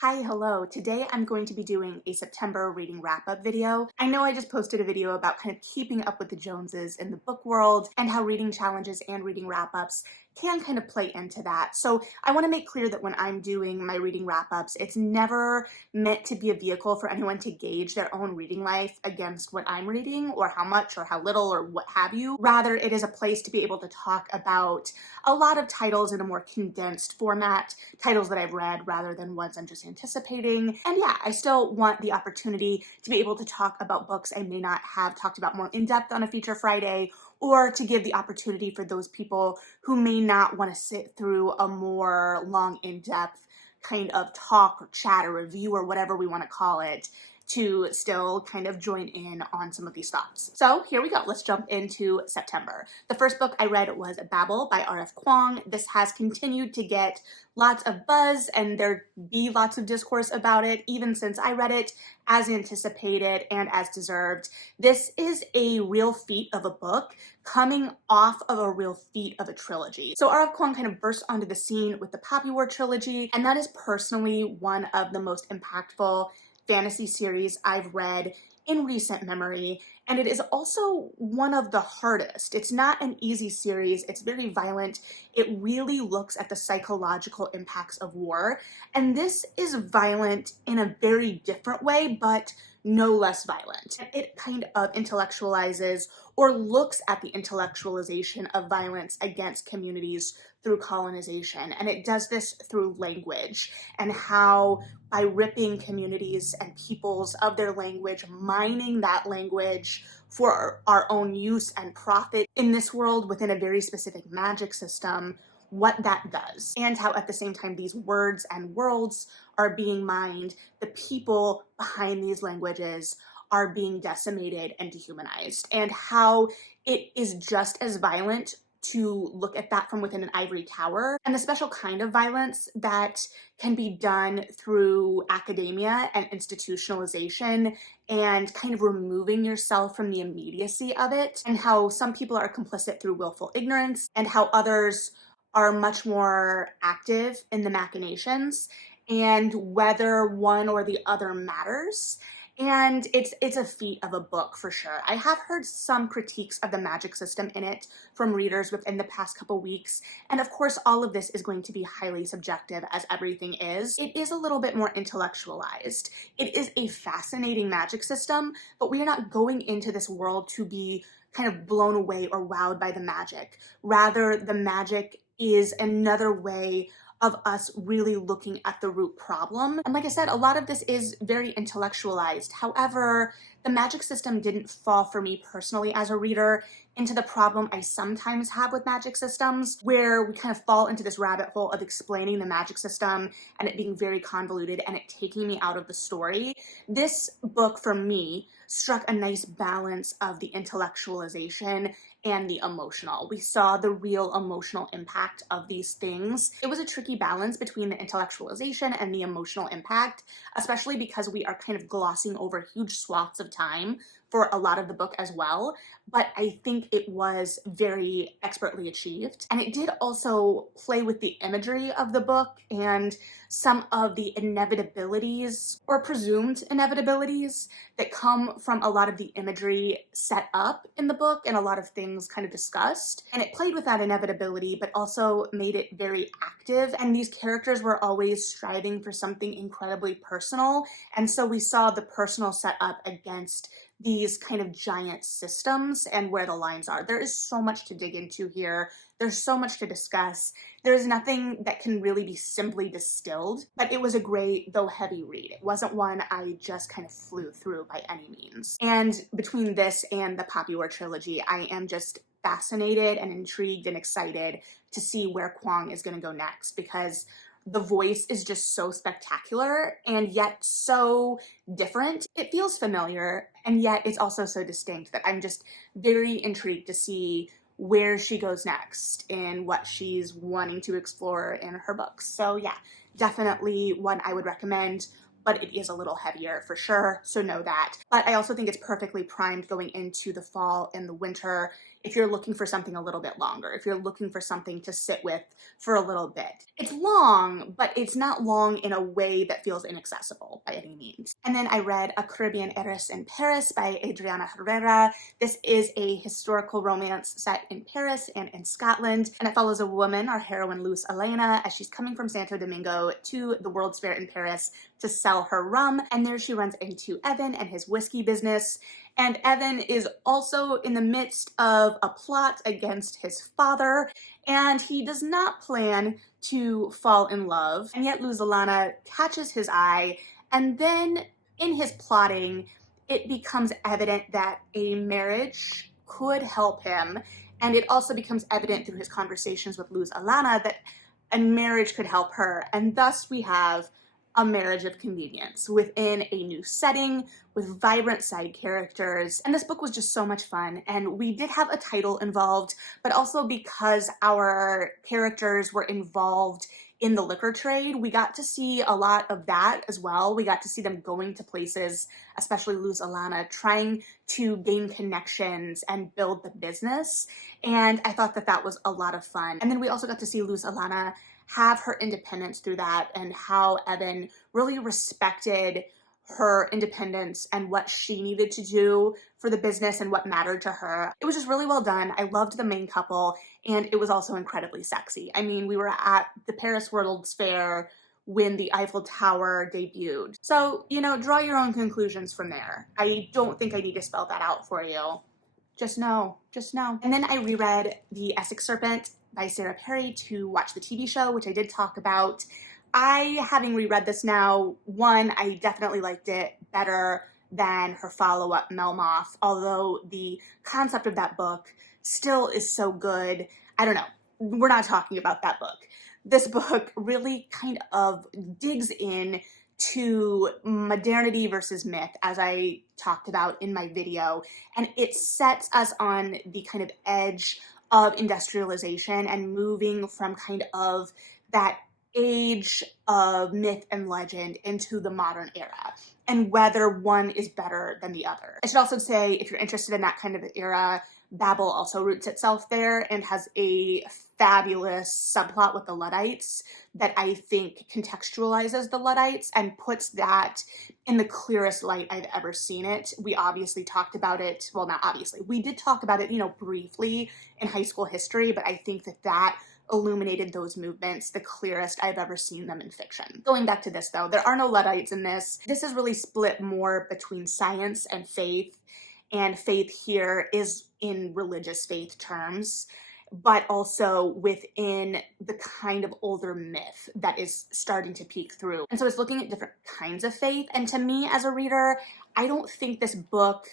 Hi, hello. Today I'm going to be doing a September reading wrap-up video. I know I just posted a video about kind of keeping up with the Joneses in the book world and how reading challenges and reading wrap-ups can kind of play into that. So I want to make clear that when I'm doing my reading wrap-ups, it's never meant to be a vehicle for anyone to gauge their own reading life against what I'm reading or how much or how little or what have you. Rather, it is a place to be able to talk about a lot of titles in a more condensed format, titles that I've read rather than ones I'm just anticipating. And yeah, I still want the opportunity to be able to talk about books I may not have talked about more in depth on a Feature Friday, or to give the opportunity for those people who may not want to sit through a more long, in-depth kind of talk or chat or review or whatever we want to call it, to still kind of join in on some of these thoughts. So here we go. Let's jump into September. The first book I read was Babel by R.F. Kuang. This has continued to get lots of buzz and there be lots of discourse about it even since I read it, as anticipated and as deserved. This is a real feat of a book coming off of a real feat of a trilogy. So R.F. Kuang kind of burst onto the scene with the Poppy War trilogy, and that is personally one of the most impactful fantasy series I've read in recent memory, and it is also one of the hardest. It's not an easy series. It's very violent. It really looks at the psychological impacts of war, and this is violent in a very different way, but no less violent. It kind of intellectualizes or looks at the intellectualization of violence against communities through colonization, and it does this through language and how by ripping communities and peoples of their language, mining that language for our own use and profit in this world within a very specific magic system, what that does. And how at the same time these words and worlds are being mined, the people behind these languages are being decimated and dehumanized, and how it is just as violent to look at that from within an ivory tower, and the special kind of violence that can be done through academia and institutionalization and kind of removing yourself from the immediacy of it, and how some people are complicit through willful ignorance and how others are much more active in the machinations, and whether one or the other matters. And it's a feat of a book for sure. I have heard some critiques of the magic system in it from readers within the past couple weeks, and of course all of this is going to be highly subjective, as everything is. It is a little bit more intellectualized. It is a fascinating magic system, but we are not going into this world to be kind of blown away or wowed by the magic. Rather, the magic is another way of us really looking at the root problem. And like I said, a lot of this is very intellectualized. However, the magic system didn't fall for me personally as a reader into the problem I sometimes have with magic systems, where we kind of fall into this rabbit hole of explaining the magic system and it being very convoluted and it taking me out of the story. This book, for me, struck a nice balance of the intellectualization and the emotional. We saw the real emotional impact of these things. It was a tricky balance between the intellectualization and the emotional impact, especially because we are kind of glossing over huge swaths of time for a lot of the book as well, but I think it was very expertly achieved. And it did also play with the imagery of the book and some of the inevitabilities, or presumed inevitabilities, that come from a lot of the imagery set up in the book and a lot of things kind of discussed. And it played with that inevitability, but also made it very active. And these characters were always striving for something incredibly personal. And so we saw the personal set up against these kind of giant systems and where the lines are. There is so much to dig into here. There's so much to discuss. There's nothing that can really be simply distilled, but it was a great, though heavy read. It wasn't one I just kind of flew through by any means. And between this and the Poppy War trilogy, I am just fascinated and intrigued and excited to see where Kuang is going to go next, because the voice is just so spectacular and yet so different. It feels familiar and yet it's also so distinct that I'm just very intrigued to see where she goes next and what she's wanting to explore in her books. So yeah, definitely one I would recommend, but it is a little heavier for sure, so know that. But I also think it's perfectly primed going into the fall and the winter. if you're looking for something a little bit longer, if you're looking for something to sit with for a little bit. It's long, but it's not long in a way that feels inaccessible by any means. And then I read A Caribbean Eris in Paris by Adriana Herrera. This is a historical romance set in Paris and in Scotland, and it follows a woman, our heroine Luz Elena, as she's coming from Santo Domingo to the World's Fair in Paris to sell her rum, and there she runs into Evan and his whiskey business. And Evan is also in the midst of a plot against his father, and he does not plan to fall in love. And yet Luz Elena catches his eye, and then in his plotting, it becomes evident that a marriage could help him. And it also becomes evident through his conversations with Luz Elena that a marriage could help her. And thus we have a marriage of convenience within a new setting with vibrant side characters. And this book was just so much fun. And we did have a title involved, but also because our characters were involved in the liquor trade, we got to see a lot of that as well. We got to see them going to places, especially Luz Elena, trying to gain connections and build the business. And I thought that that was a lot of fun. And then we also got to see Luz Elena have her independence through that, and how Evan really respected her independence and what she needed to do for the business and what mattered to her. It was just really well done. I loved the main couple, and it was also incredibly sexy. I mean, we were at the Paris World's Fair when the Eiffel Tower debuted. So, you know, draw your own conclusions from there. I don't think I need to spell that out for you. Just know. And then I reread The Essex Serpent by Sarah Perry to watch the TV show, which I did talk about. Having reread this now, one, I definitely liked it better than her follow-up Melmoth, although the concept of that book still is so good. I don't know. We're not talking about that book. This book really kind of digs in to modernity versus myth, as I talked about in my video, and it sets us on the kind of edge of industrialization and moving from kind of that age of myth and legend into the modern era, and whether one is better than the other. I should also say, if you're interested in that kind of era, Babel also roots itself there and has a fabulous subplot with the Luddites that I think contextualizes the Luddites and puts that in the clearest light I've ever seen it. We obviously talked about it, well, not obviously, we did talk about it, you know, briefly in high school history, but I think that that illuminated those movements the clearest I've ever seen them in fiction. Going back to this though, there are no Luddites in this. This is really split more between science and faith, and faith here is in religious faith terms, but also within the kind of older myth that is starting to peek through. And so it's looking at different kinds of faith. And to me as a reader, I don't think this book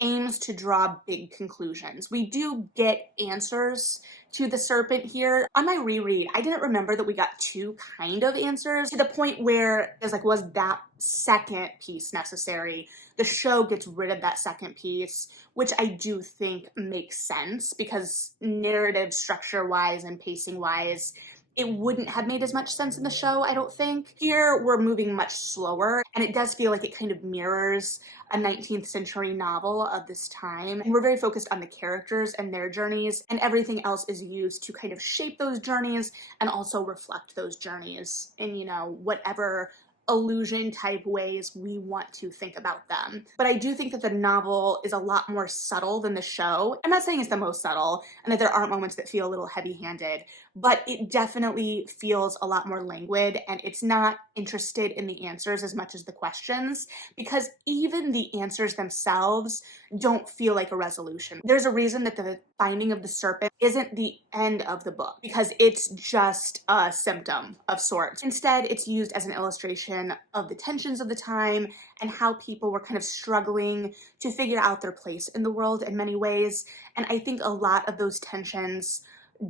aims to draw big conclusions. We do get answers to the serpent here. On my reread, I didn't remember that we got two kind of answers, to the point where it's like, was that second piece necessary? The show gets rid of that second piece, which I do think makes sense because narrative structure-wise and pacing-wise, it wouldn't have made as much sense in the show, I don't think. Here, we're moving much slower, and it does feel like it kind of mirrors a 19th century novel of this time. And we're very focused on the characters and their journeys, and everything else is used to kind of shape those journeys and also reflect those journeys in, you know, whatever illusion type ways we want to think about them. But I do think that the novel is a lot more subtle than the show. I'm not saying it's the most subtle and that there aren't moments that feel a little heavy-handed, but it definitely feels a lot more languid, and it's not interested in the answers as much as the questions, because even the answers themselves don't feel like a resolution. There's a reason that the finding of the serpent isn't the end of the book, because it's just a symptom of sorts. Instead, it's used as an illustration of the tensions of the time and how people were kind of struggling to figure out their place in the world in many ways. And I think a lot of those tensions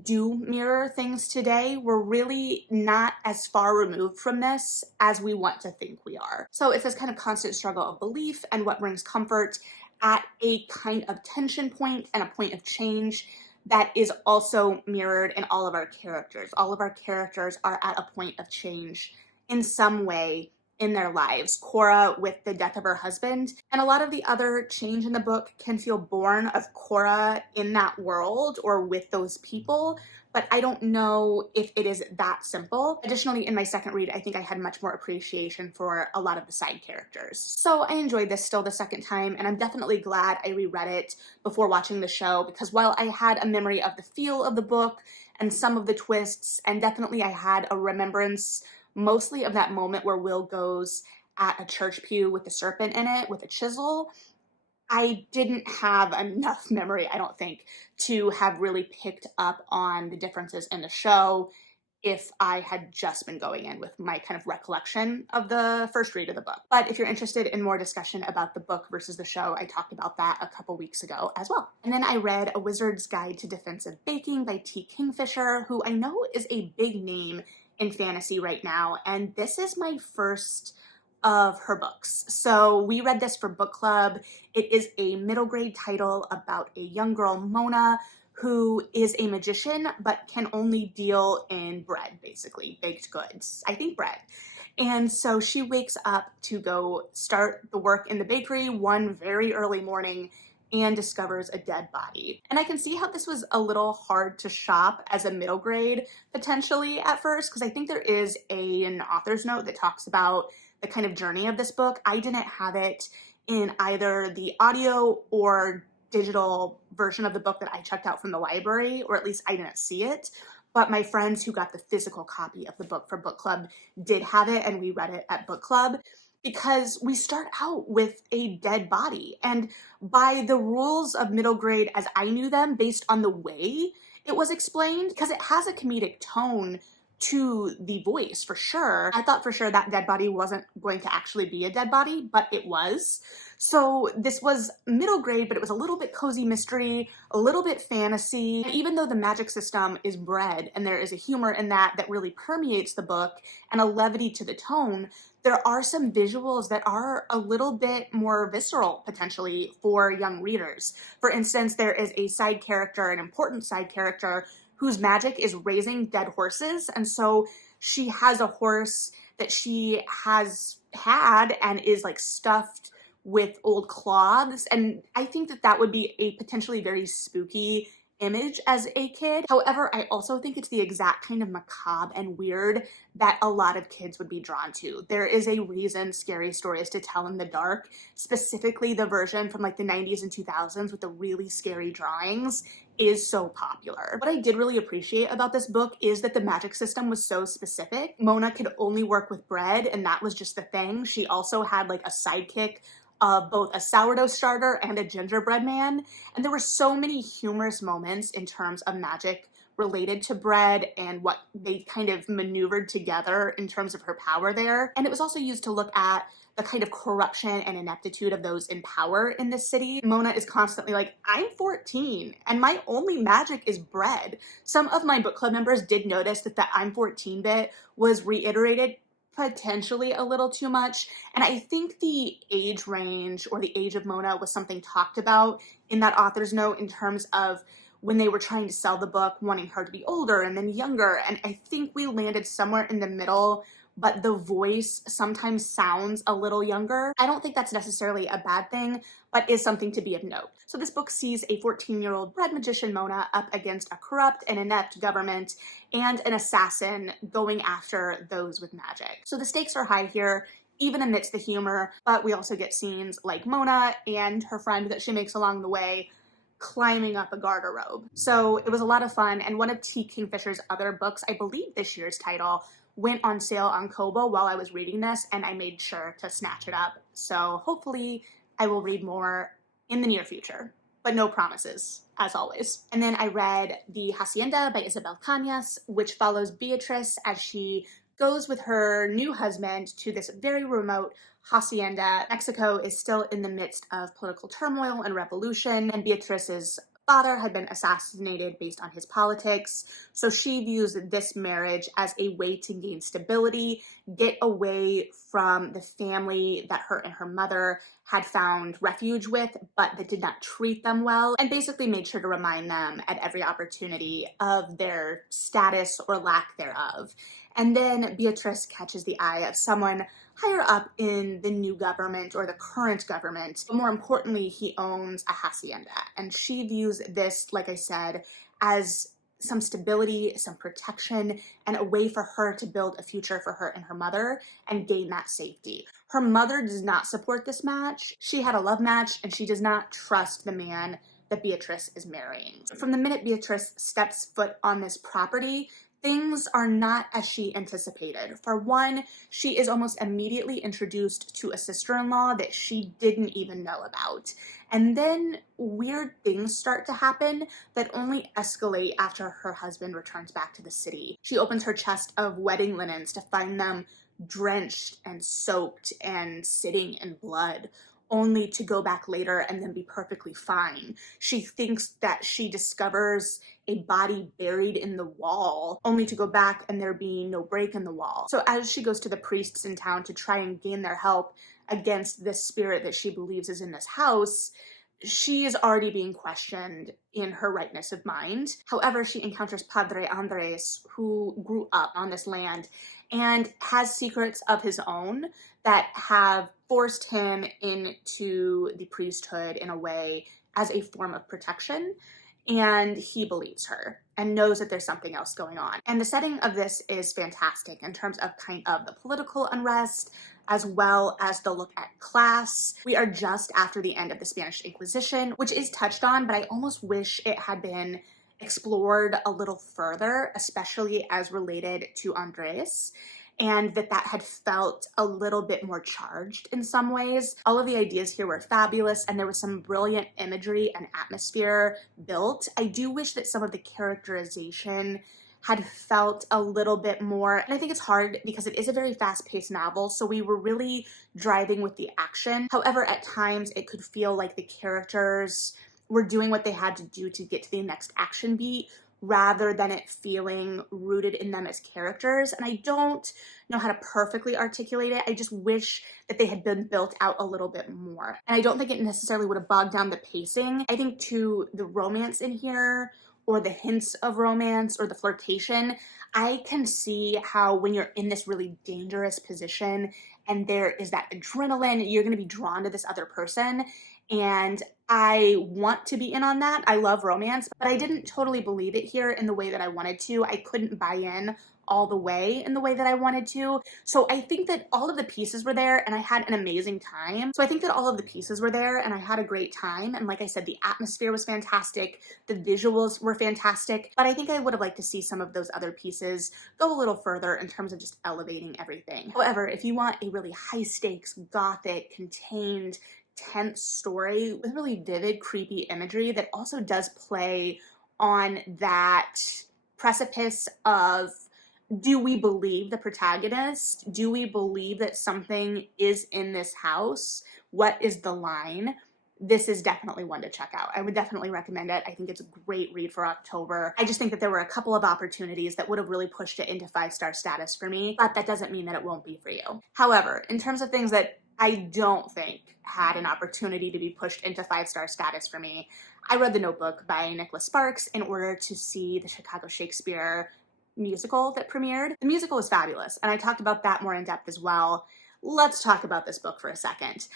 do mirror things today. We're really not as far removed from this as we want to think we are. So it's this kind of constant struggle of belief and what brings comfort at a kind of tension point and a point of change that is also mirrored in all of our characters. All of our characters are at a point of change in some way in their lives, Cora with the death of her husband, and a lot of the other change in the book can feel born of Cora in that world or with those people, but I don't know if it is that simple. Additionally, in my second read, I think I had much more appreciation for a lot of the side characters. So I enjoyed this still the second time, and I'm definitely glad I reread it before watching the show, because while I had a memory of the feel of the book and some of the twists, and definitely I had a remembrance mostly of that moment where Will goes at a church pew with the serpent in it with a chisel, I didn't have enough memory, I don't think, to have really picked up on the differences in the show if I had just been going in with my kind of recollection of the first read of the book. But if you're interested in more discussion about the book versus the show, I talked about that a couple weeks ago as well. And then I read A Wizard's Guide to Defensive Baking by T. Kingfisher, who I know is a big name in fantasy right now, and this is my first of her books. So we read this for book club. It is a middle grade title about a young girl, Mona, who is a magician but can only deal in bread, basically, baked goods. I think bread. And so she wakes up to go start the work in the bakery one very early morning and discovers a dead body. And I can see how this was a little hard to shop as a middle grade, potentially at first, because I think there is an author's note that talks about the kind of journey of this book. I didn't have it in either the audio or digital version of the book that I checked out from the library, or at least I didn't see it. But my friends who got the physical copy of the book for book club did have it, and we read it at book club, because we start out with a dead body. And by the rules of middle grade as I knew them, based on the way it was explained, because it has a comedic tone to the voice for sure. I thought for sure that dead body wasn't going to actually be a dead body, but it was. So this was middle grade, but it was a little bit cozy mystery, a little bit fantasy. And even though the magic system is bread and there is a humor in that that really permeates the book and a levity to the tone, there are some visuals that are a little bit more visceral potentially for young readers. For instance, there is a side character, an important side character, whose magic is raising dead horses. And so she has a horse that she has had and is like stuffed with old cloths. And I think that that would be a potentially very spooky image as a kid. However, I also think it's the exact kind of macabre and weird that a lot of kids would be drawn to. There is a reason scary stories to tell in the dark, specifically the version from like the 90s and 2000s with the really scary drawings, is so popular. What I did really appreciate about this book is that the magic system was so specific. Mona could only work with bread, and that was just the thing. She also had like a sidekick of both a sourdough starter and a gingerbread man. And there were so many humorous moments in terms of magic related to bread and what they kind of maneuvered together in terms of her power there. And it was also used to look at the kind of corruption and ineptitude of those in power in this city. Mona is constantly like, I'm 14 and my only magic is bread. Some of my book club members did notice that the I'm 14 bit was reiterated potentially a little too much. And I think the age range or the age of Mona was something talked about in that author's note in terms of when they were trying to sell the book, wanting her to be older and then younger. And I think we landed somewhere in the middle, but the voice sometimes sounds a little younger. I don't think that's necessarily a bad thing, but is something to be of note. So this book sees a 14-year-old bread magician, Mona, up against a corrupt and inept government and an assassin going after those with magic. So the stakes are high here, even amidst the humor, but we also get scenes like Mona and her friend that she makes along the way climbing up a garderobe. So it was a lot of fun, and one of T. Kingfisher's other books, I believe this year's title, went on sale on Kobo while I was reading this, and I made sure to snatch it up. So hopefully I will read more in the near future, but no promises, as always. And then I read The Hacienda by Isabel Cañas, which follows Beatrice as she goes with her new husband to this very remote hacienda. Mexico is still in the midst of political turmoil and revolution, and Beatrice's father had been assassinated based on his politics. So she views this marriage as a way to gain stability, get away from the family that her and her mother had found refuge with, but that did not treat them well, and basically made sure to remind them at every opportunity of their status or lack thereof. And then Beatrice catches the eye of someone higher up in the new government or the current government. But more importantly, he owns a hacienda. And she views this, like I said, as some stability, some protection, and a way for her to build a future for her and her mother and gain that safety. Her mother does not support this match. She had a love match and she does not trust the man that Beatrice is marrying. From the minute Beatrice steps foot on this property, things are not as she anticipated. For one, she is almost immediately introduced to a sister-in-law that she didn't even know about. And then weird things start to happen that only escalate after her husband returns back to the city. She opens her chest of wedding linens to find them drenched and soaked and sitting in blood, only to go back later and then be perfectly fine. She thinks that she discovers a body buried in the wall, only to go back and there being no break in the wall. So as she goes to the priests in town to try and gain their help against this spirit that she believes is in this house, she is already being questioned in her rightness of mind. However, she encounters Padre Andres, who grew up on this land and has secrets of his own that have forced him into the priesthood in a way as a form of protection. And he believes her and knows that there's something else going on. And the setting of this is fantastic in terms of kind of the political unrest, as well as the look at class. We are just after the end of the Spanish Inquisition, which is touched on, but I almost wish it had been explored a little further, especially as related to Andres, and that had felt a little bit more charged in some ways. All of the ideas here were fabulous, and there was some brilliant imagery and atmosphere built. I do wish that some of the characterization had felt a little bit more, and I think it's hard because it is a very fast-paced novel, so we were really driving with the action. However, at times it could feel like the characters were doing what they had to do to get to the next action beat, rather than it feeling rooted in them as characters. And I don't know how to perfectly articulate it. I just wish that they had been built out a little bit more. And I don't think it necessarily would have bogged down the pacing. I think too, the romance in here, or the hints of romance, or the flirtation, I can see how when you're in this really dangerous position and there is that adrenaline, you're gonna be drawn to this other person. And I want to be in on that. I love romance, but I didn't totally believe it here in the way that I wanted to. I couldn't buy in all the way in the way that I wanted to. So I think that all of the pieces were there and I had an amazing time. So I think that all of the pieces were there and I had a great time. And like I said, the atmosphere was fantastic. The visuals were fantastic, but I think I would have liked to see some of those other pieces go a little further in terms of just elevating everything. However, if you want a really high stakes, gothic, contained, tense story with really vivid, creepy imagery that also does play on that precipice of, do we believe the protagonist? Do we believe that something is in this house? What is the line? This is definitely one to check out. I would definitely recommend it. I think it's a great read for October. I just think that there were a couple of opportunities that would have really pushed it into 5-star status for me, but that doesn't mean that it won't be for you. However, in terms of things that I don't think had an opportunity to be pushed into 5-star status for me, I read The Notebook by Nicholas Sparks in order to see the Chicago Shakespeare musical that premiered. The musical was fabulous, and I talked about that more in depth as well. Let's talk about this book for a second.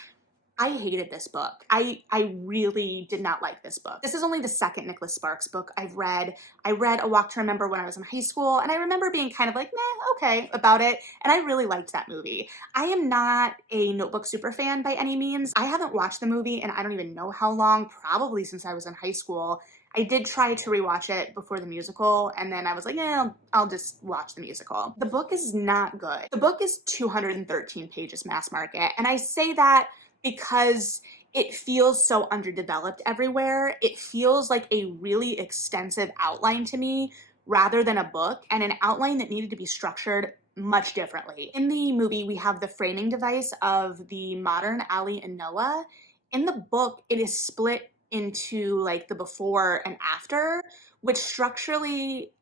I hated this book. I really did not like this book. This is only the second Nicholas Sparks book I've read. I read A Walk to Remember when I was in high school, and I remember being kind of like, meh, okay, about it, and I really liked that movie. I am not a Notebook super fan by any means. I haven't watched the movie in I don't even know how long, probably since I was in high school. I did try to rewatch it before the musical, and then I was like, yeah, I'll just watch the musical. The book is not good. The book is 213 pages mass market, and I say that because it feels so underdeveloped everywhere. It feels like a really extensive outline to me rather than a book, and an outline that needed to be structured much differently. In the movie, we have the framing device of the modern Ali and Noah. In the book, it is split into like the before and after, which structurally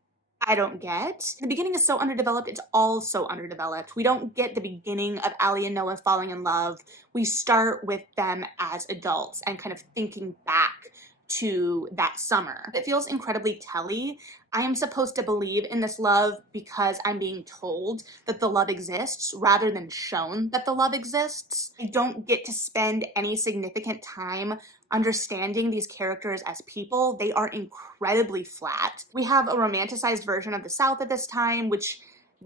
I don't get. The beginning is so underdeveloped, it's all so underdeveloped. We don't get the beginning of Ali and Noah falling in love. We start with them as adults and kind of thinking back to that summer. It feels incredibly telly. I am supposed to believe in this love because I'm being told that the love exists rather than shown that the love exists. I don't get to spend any significant time understanding these characters as people. They are incredibly flat. We have a romanticized version of the South at this time, which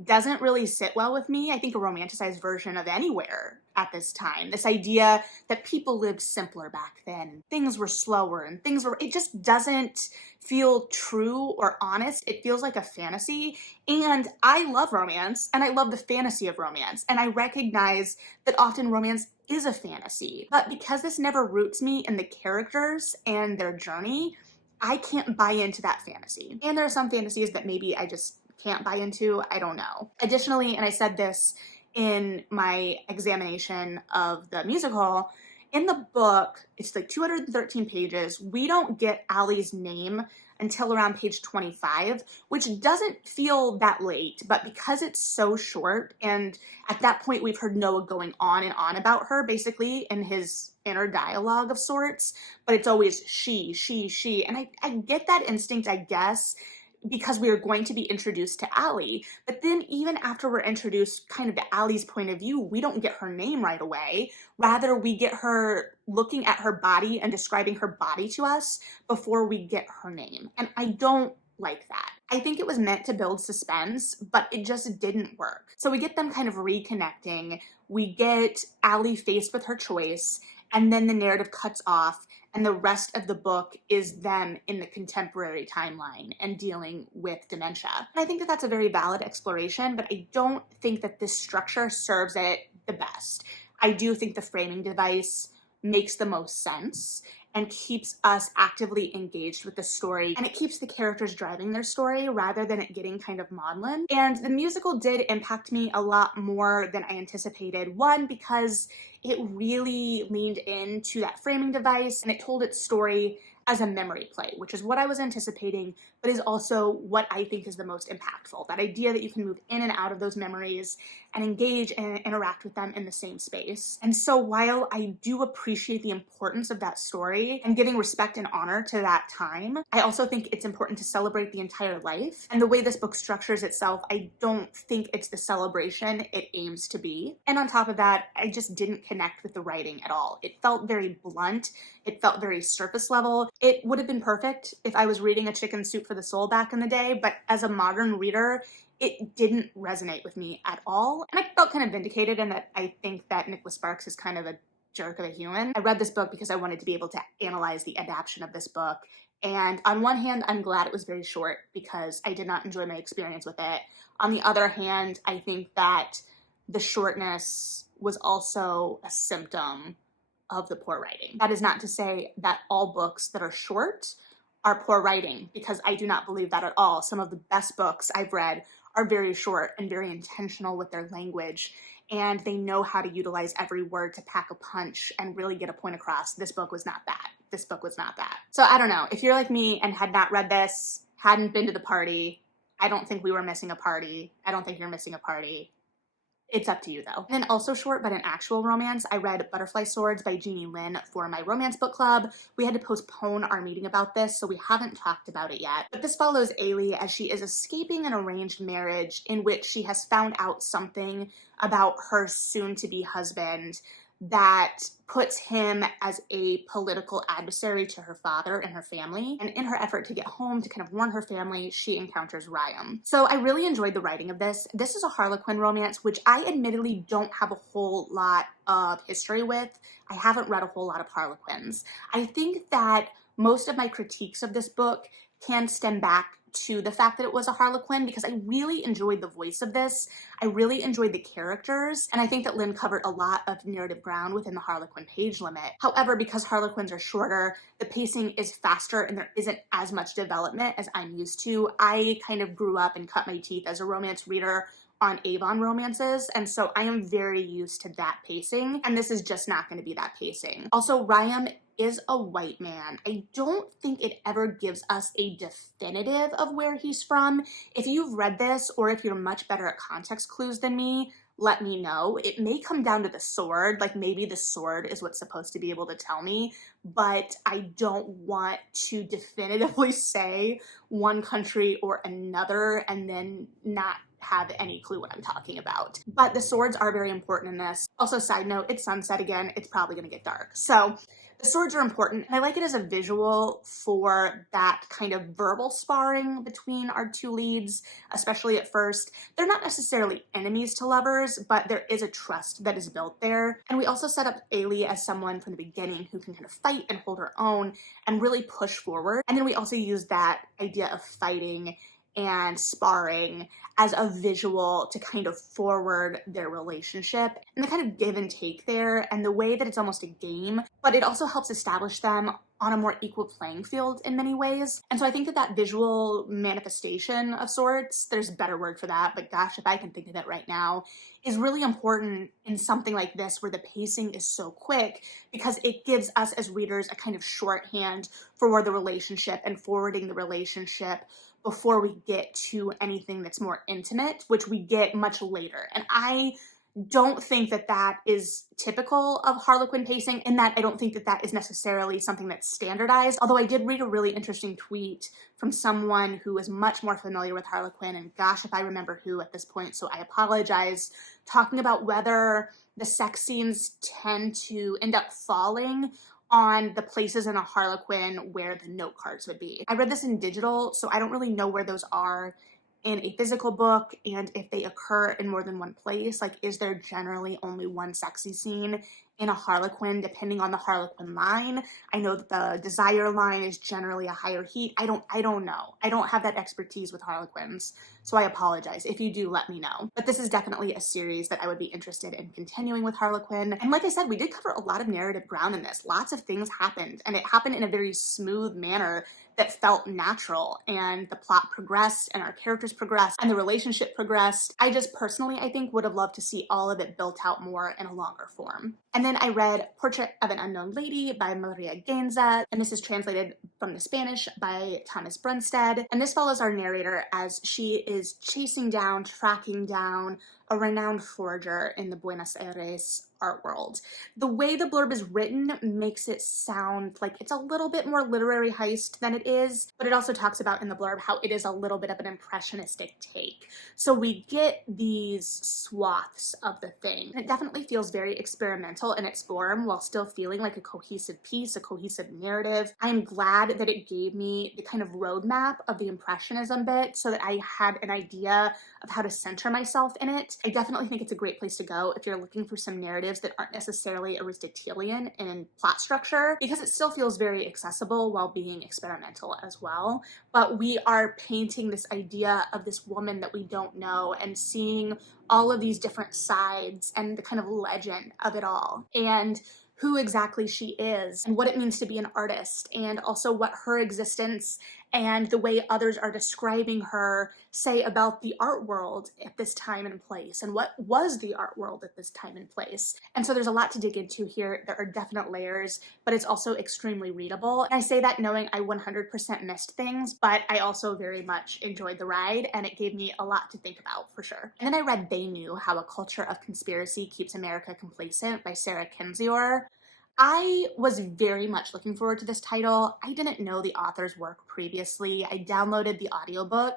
doesn't really sit well with me. I think a romanticized version of anywhere at this time. This idea that people lived simpler back then, things were slower and it just doesn't feel true or honest. It feels like a fantasy. And I love romance and I love the fantasy of romance. And I recognize that often romance is a fantasy. But because this never roots me in the characters and their journey, I can't buy into that fantasy. And there are some fantasies that maybe I just can't buy into. I don't know. Additionally, and I said this in my examination of the musical, in the book, it's like 213 pages. We don't get Allie's name until around page 25, which doesn't feel that late, but because it's so short, and at that point we've heard Noah going on and on about her, basically in his inner dialogue of sorts, but it's always she, and I get that instinct, I guess, because we are going to be introduced to Allie. But then even after we're introduced kind of to Allie's point of view, we don't get her name right away. Rather, we get her looking at her body and describing her body to us before we get her name. And I don't like that. I think it was meant to build suspense, but it just didn't work. So we get them kind of reconnecting. We get Allie faced with her choice, and then the narrative cuts off, and the rest of the book is them in the contemporary timeline and dealing with dementia. And I think that that's a very valid exploration, but I don't think that this structure serves it the best. I do think the framing device makes the most sense and keeps us actively engaged with the story, and it keeps the characters driving their story rather than it getting kind of maudlin. And the musical did impact me a lot more than I anticipated. One, because it really leaned into that framing device and it told its story as a memory play, which is what I was anticipating, but is also what I think is the most impactful. That idea that you can move in and out of those memories and engage and interact with them in the same space. And so while I do appreciate the importance of that story and giving respect and honor to that time, I also think it's important to celebrate the entire life. And the way this book structures itself, I don't think it's the celebration it aims to be. And on top of that, I just didn't connect with the writing at all. It felt very blunt. It felt very surface level. It would have been perfect if I was reading A Chicken Soup for the Soul back in the day, but as a modern reader, it didn't resonate with me at all. And I felt kind of vindicated in that I think that Nicholas Sparks is kind of a jerk of a human. I read this book because I wanted to be able to analyze the adaptation of this book. And on one hand, I'm glad it was very short because I did not enjoy my experience with it. On the other hand, I think that the shortness was also a symptom of the poor writing. That is not to say that all books that are short are poor writing, because I do not believe that at all. Some of the best books I've read are very short and very intentional with their language, and they know how to utilize every word to pack a punch and really get a point across. This book was not that. This book was not that. So I don't know. If you're like me and had not read this, hadn't been to the party, I don't think we were missing a party. I don't think you're missing a party. It's up to you though. And then also short, but an actual romance, I read Butterfly Swords by Jeannie Lynn for my romance book club. We had to postpone our meeting about this, so we haven't talked about it yet. But this follows Ailey as she is escaping an arranged marriage in which she has found out something about her soon-to-be husband that puts him as a political adversary to her father and her family. And in her effort to get home to kind of warn her family, she encounters Ryam. So I really enjoyed the writing of this. This is a Harlequin romance, which I admittedly don't have a whole lot of history with. I haven't read a whole lot of Harlequins. I think that most of my critiques of this book can stem back to the fact that it was a Harlequin, because I really enjoyed the voice of this. I really enjoyed the characters, and I think that Lynn covered a lot of narrative ground within the Harlequin page limit. However, because Harlequins are shorter, the pacing is faster and there isn't as much development as I'm used to. I kind of grew up and cut my teeth as a romance reader on Avon romances, and so I am very used to that pacing, and this is just not going to be that pacing. Also, Ryam is a white man. I don't think it ever gives us a definitive of where he's from. If you've read this, or if you're much better at context clues than me, let me know. It may come down to the sword, like maybe the sword is what's supposed to be able to tell me, but I don't want to definitively say one country or another and then not have any clue what I'm talking about. But the swords are very important in this. Also, side note, it's sunset again. It's probably gonna get dark. So the swords are important, and I like it as a visual for that kind of verbal sparring between our two leads, especially at first. They're not necessarily enemies to lovers, but there is a trust that is built there. And we also set up Ailey as someone from the beginning who can kind of fight and hold her own and really push forward. And then we also use that idea of fighting and sparring as a visual to kind of forward their relationship and the kind of give and take there and the way that it's almost a game, but it also helps establish them on a more equal playing field in many ways. And so I think that that visual manifestation of sorts, there's a better word for that, but gosh, if I can think of it right now, is really important in something like this where the pacing is so quick, because it gives us as readers a kind of shorthand for the relationship and forwarding the relationship before we get to anything that's more intimate, which we get much later. And I don't think that that is typical of Harlequin pacing, in that I don't think that that is necessarily something that's standardized. Although I did read a really interesting tweet from someone who is much more familiar with Harlequin, and gosh, if I remember who at this point, so I apologize, talking about whether the sex scenes tend to end up falling on the places in a Harlequin where the note cards would be. I read this in digital, so I don't really know where those are in a physical book, and if they occur in more than one place. Like, is there generally only one sexy scene in a Harlequin, depending on the Harlequin line? I know that the Desire line is generally a higher heat. I don't know. I don't have that expertise with Harlequins, so I apologize. If you do, let me know. But this is definitely a series that I would be interested in continuing with Harlequin. And like I said, we did cover a lot of narrative ground in this. Lots of things happened, and it happened in a very smooth manner that felt natural, and the plot progressed and our characters progressed and the relationship progressed. I just personally, I think, would have loved to see all of it built out more in a longer form. And then I read Portrait of an Unknown Lady by Maria Gainza, and this is translated from the Spanish by Thomas Brunstad. And this follows our narrator as she is tracking down a renowned forger in the Buenos Aires art world. The way the blurb is written makes it sound like it's a little bit more literary heist than it is, but it also talks about in the blurb how it is a little bit of an impressionistic take. So we get these swaths of the thing. It definitely feels very experimental in its form while still feeling like a cohesive piece, a cohesive narrative. I'm glad that it gave me the kind of roadmap of the impressionism bit so that I had an idea of how to center myself in it. I definitely think it's a great place to go if you're looking for some narratives that aren't necessarily Aristotelian in plot structure, because it still feels very accessible while being experimental as well. But we are painting this idea of this woman that we don't know and seeing all of these different sides and the kind of legend of it all, and who exactly she is and what it means to be an artist, and also what her existence and the way others are describing her say about the art world at this time and place, and what was the art world at this time and place. And so there's a lot to dig into here. There are definite layers, but it's also extremely readable. And I say that knowing I 100% missed things, but I also very much enjoyed the ride, and it gave me a lot to think about for sure. And then I read They Knew How a Culture of Conspiracy Keeps America Complacent by Sarah Kendzior. I was very much looking forward to this title. I didn't know the author's work previously. I downloaded the audiobook,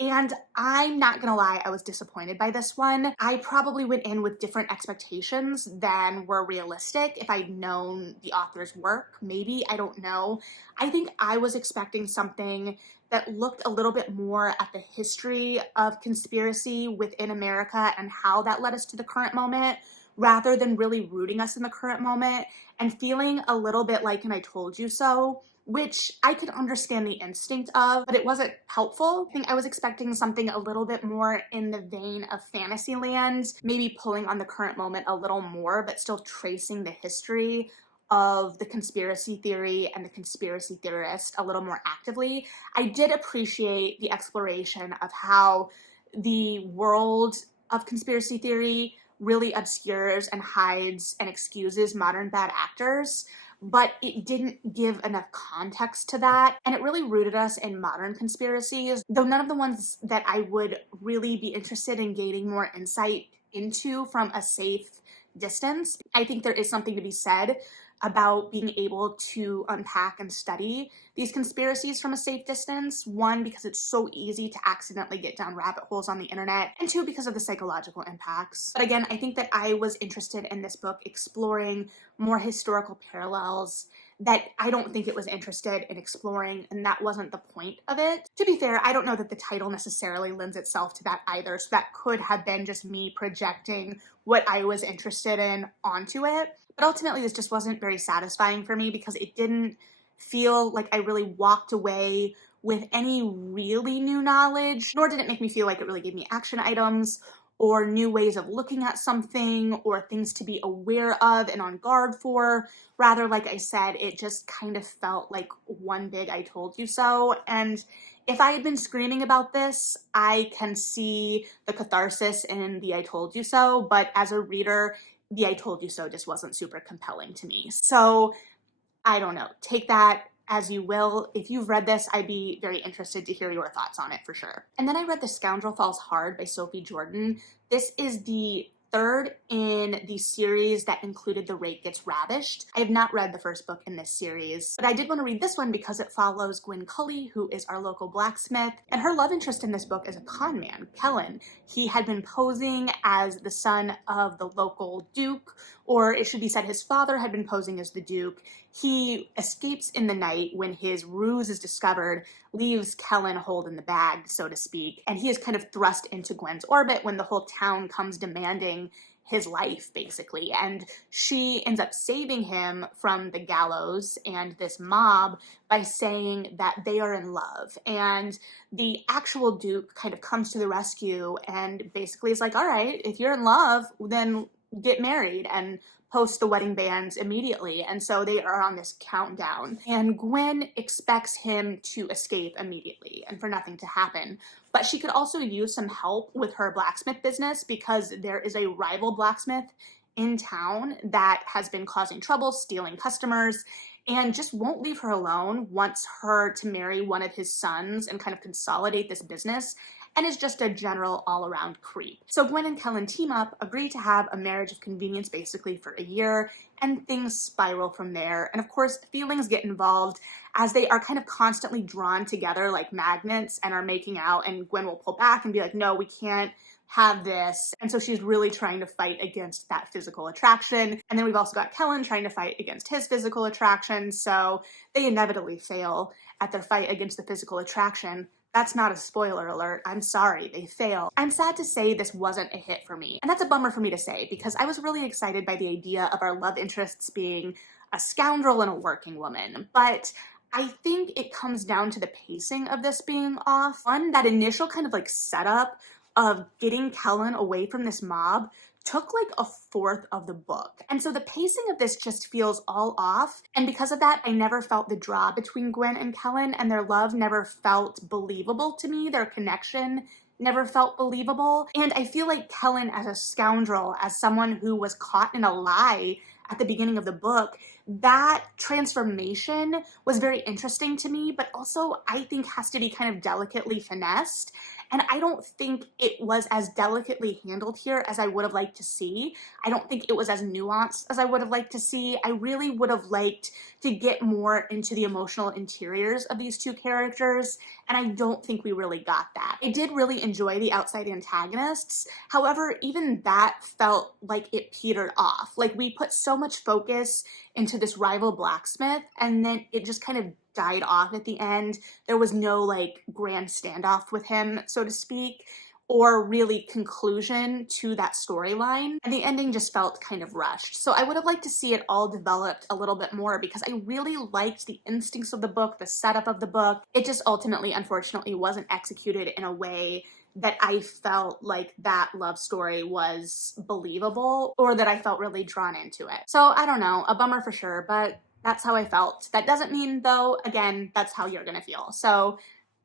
and I'm not gonna lie, I was disappointed by this one. I probably went in with different expectations than were realistic if I'd known the author's work. Maybe, I don't know. I think I was expecting something that looked a little bit more at the history of conspiracy within America and how that led us to the current moment, rather than really rooting us in the current moment and feeling a little bit like an I told you so, which I could understand the instinct of, but it wasn't helpful. I think I was expecting something a little bit more in the vein of Fantasyland, maybe pulling on the current moment a little more, but still tracing the history of the conspiracy theory and the conspiracy theorist a little more actively. I did appreciate the exploration of how the world of conspiracy theory really obscures and hides and excuses modern bad actors, but it didn't give enough context to that, and it really rooted us in modern conspiracies, though none of the ones that I would really be interested in gaining more insight into from a safe distance. I think there is something to be said about being able to unpack and study these conspiracies from a safe distance. One, because it's so easy to accidentally get down rabbit holes on the internet, and two, because of the psychological impacts. But again, I think that I was interested in this book exploring more historical parallels that I don't think it was interested in exploring, and that wasn't the point of it. To be fair, I don't know that the title necessarily lends itself to that either, so that could have been just me projecting what I was interested in onto it. But ultimately, this just wasn't very satisfying for me because it didn't feel like I really walked away with any really new knowledge, nor did it make me feel like it really gave me action items or new ways of looking at something or things to be aware of and on guard for. Rather, like I said, it just kind of felt like one big I told you so. And if I had been screaming about this, I can see the catharsis in the I told you so, but as a reader, the I told you so just wasn't super compelling to me. So I don't know, take that as you will. If you've read this, I'd be very interested to hear your thoughts on it for sure. And then I read The Scoundrel Falls Hard by Sophie Jordan. This is the third in the series that included The Rake Gets Ravished. I have not read the first book in this series, but I did want to read this one because it follows Gwen Cully, who is our local blacksmith, and her love interest in this book is a con man, Kellen. He had been posing as the son of the local duke, or it should be said his father had been posing as the duke. He escapes in the night when his ruse is discovered, leaves Kellen holding the bag, so to speak, and he is kind of thrust into Gwen's orbit when the whole town comes demanding his life, basically. And she ends up saving him from the gallows and this mob by saying that they are in love. And the actual Duke kind of comes to the rescue and basically is like, all right, if you're in love, then get married and post the wedding bands immediately. And so they are on this countdown. And Gwen expects him to escape immediately and for nothing to happen. But she could also use some help with her blacksmith business because there is a rival blacksmith in town that has been causing trouble, stealing customers, and just won't leave her alone, wants her to marry one of his sons and kind of consolidate this business, and is just a general all-around creep. So Gwen and Kellen team up, agree to have a marriage of convenience basically for a year, and things spiral from there. And of course, feelings get involved as they are kind of constantly drawn together like magnets and are making out, and Gwen will pull back and be like, no, we can't have this. And so she's really trying to fight against that physical attraction. And then we've also got Kellen trying to fight against his physical attraction. So they inevitably fail at their fight against the physical attraction. That's not a spoiler alert. I'm sorry, they fail. I'm sad to say this wasn't a hit for me. And that's a bummer for me to say because I was really excited by the idea of our love interests being a scoundrel and a working woman. But I think it comes down to the pacing of this being off. One, that initial kind of like setup of getting Kellen away from this mob took like a fourth of the book. And so the pacing of this just feels all off. And because of that, I never felt the draw between Gwen and Kellen, and their love never felt believable to me. Their connection never felt believable. And I feel like Kellen as a scoundrel, as someone who was caught in a lie at the beginning of the book, that transformation was very interesting to me, but also I think has to be kind of delicately finessed. And I don't think it was as delicately handled here as I would have liked to see. I don't think it was as nuanced as I would have liked to see. I really would have liked to get more into the emotional interiors of these two characters, and I don't think we really got that. I did really enjoy the outside antagonists. However, even that felt like it petered off. Like we put so much focus into this rival blacksmith, and then it just kind of died off at the end. There was no like grand standoff with him, so to speak, or really conclusion to that storyline. And the ending just felt kind of rushed. So I would have liked to see it all developed a little bit more because I really liked the instincts of the book, the setup of the book. It just ultimately, unfortunately, wasn't executed in a way that I felt like that love story was believable or that I felt really drawn into it. So I don't know, a bummer for sure, but that's how I felt. That doesn't mean, though, again, that's how you're gonna feel. So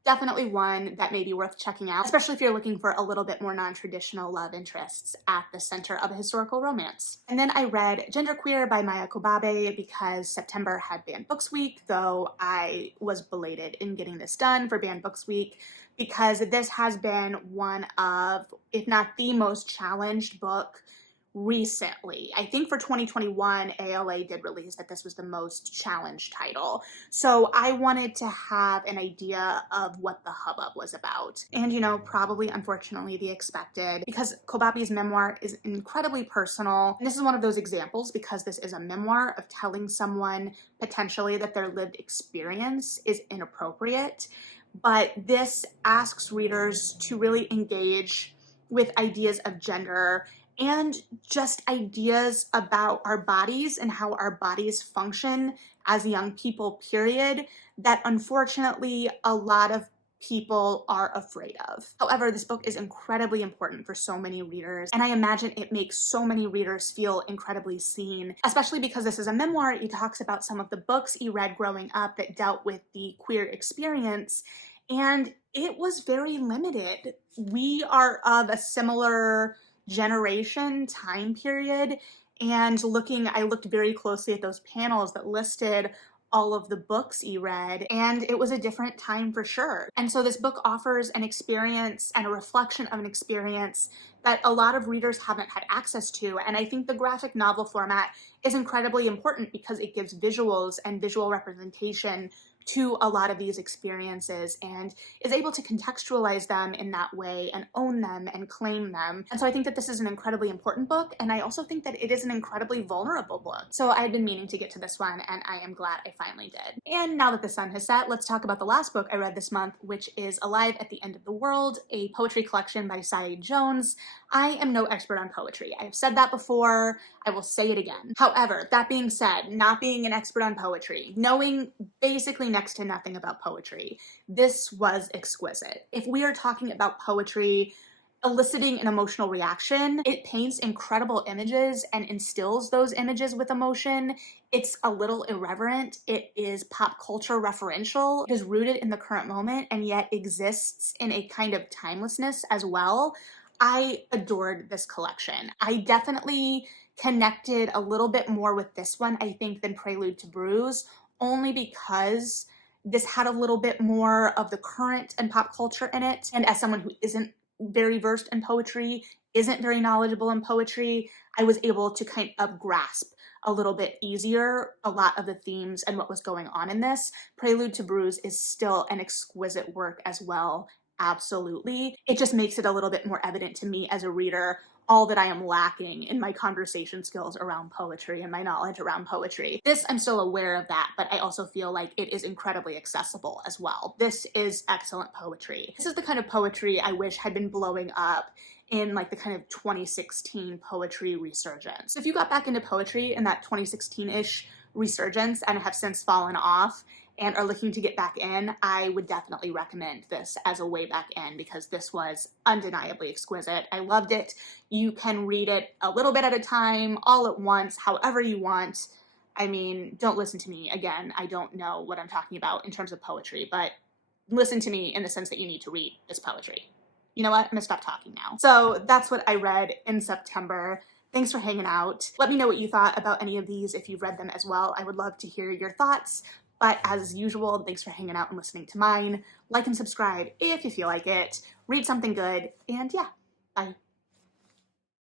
definitely one that may be worth checking out, especially if you're looking for a little bit more non-traditional love interests at the center of a historical romance. And then I read Genderqueer by Maya Kobabe because September had Banned Books Week, though I was belated in getting this done for Banned Books Week because this has been one of, if not the most challenged book recently. I think for 2021, ALA did release that this was the most challenged title. So I wanted to have an idea of what the hubbub was about. And, you know, probably unfortunately the expected, because Kobabe's memoir is incredibly personal. And this is one of those examples because this is a memoir of telling someone potentially that their lived experience is inappropriate. But this asks readers to really engage with ideas of gender and just ideas about our bodies and how our bodies function as young people, period, that unfortunately a lot of people are afraid of. However, this book is incredibly important for so many readers, and I imagine it makes so many readers feel incredibly seen, especially because this is a memoir. He talks about some of the books he read growing up that dealt with the queer experience, and it was very limited. We are of a similar generation time period, and I looked very closely at those panels that listed all of the books he read, and it was a different time for sure. And so this book offers an experience and a reflection of an experience that a lot of readers haven't had access to. And I think the graphic novel format is incredibly important because it gives visuals and visual representation to a lot of these experiences and is able to contextualize them in that way and own them and claim them. And so I think that this is an incredibly important book, and I also think that it is an incredibly vulnerable book. So I had been meaning to get to this one, and I am glad I finally did. And now that the sun has set, let's talk about the last book I read this month, which is Alive at the End of the World, a poetry collection by Saeed Jones. I am no expert on poetry. I have said that before. I will say it again. However, that being said, not being an expert on poetry, knowing basically next to nothing about poetry, this was exquisite. If we are talking about poetry eliciting an emotional reaction, it paints incredible images and instills those images with emotion. It's a little irreverent. It is pop culture referential. It is rooted in the current moment and yet exists in a kind of timelessness as well. I adored this collection. I definitely connected a little bit more with this one, I think, than Prelude to Bruise, only because this had a little bit more of the current and pop culture in it. And as someone who isn't very versed in poetry, isn't very knowledgeable in poetry, I was able to kind of grasp a little bit easier a lot of the themes and what was going on in this. Prelude to Bruise is still an exquisite work as well. Absolutely. It just makes it a little bit more evident to me as a reader all that I am lacking in my conversation skills around poetry and my knowledge around poetry. This, I'm still aware of that, but I also feel like it is incredibly accessible as well. This is excellent poetry. This is the kind of poetry I wish had been blowing up in like the kind of 2016 poetry resurgence. If you got back into poetry in that 2016-ish resurgence and have since fallen off and are looking to get back in, I would definitely recommend this as a way back in because this was undeniably exquisite. I loved it. You can read it a little bit at a time, all at once, however you want. I mean, don't listen to me. Again, I don't know what I'm talking about in terms of poetry, but listen to me in the sense that you need to read this poetry. You know what? I'm gonna stop talking now. So that's what I read in September. Thanks for hanging out. Let me know what you thought about any of these if you've read them as well. I would love to hear your thoughts. But as usual, thanks for hanging out and listening to mine. Like and subscribe if you feel like it. Read something good, and yeah, bye.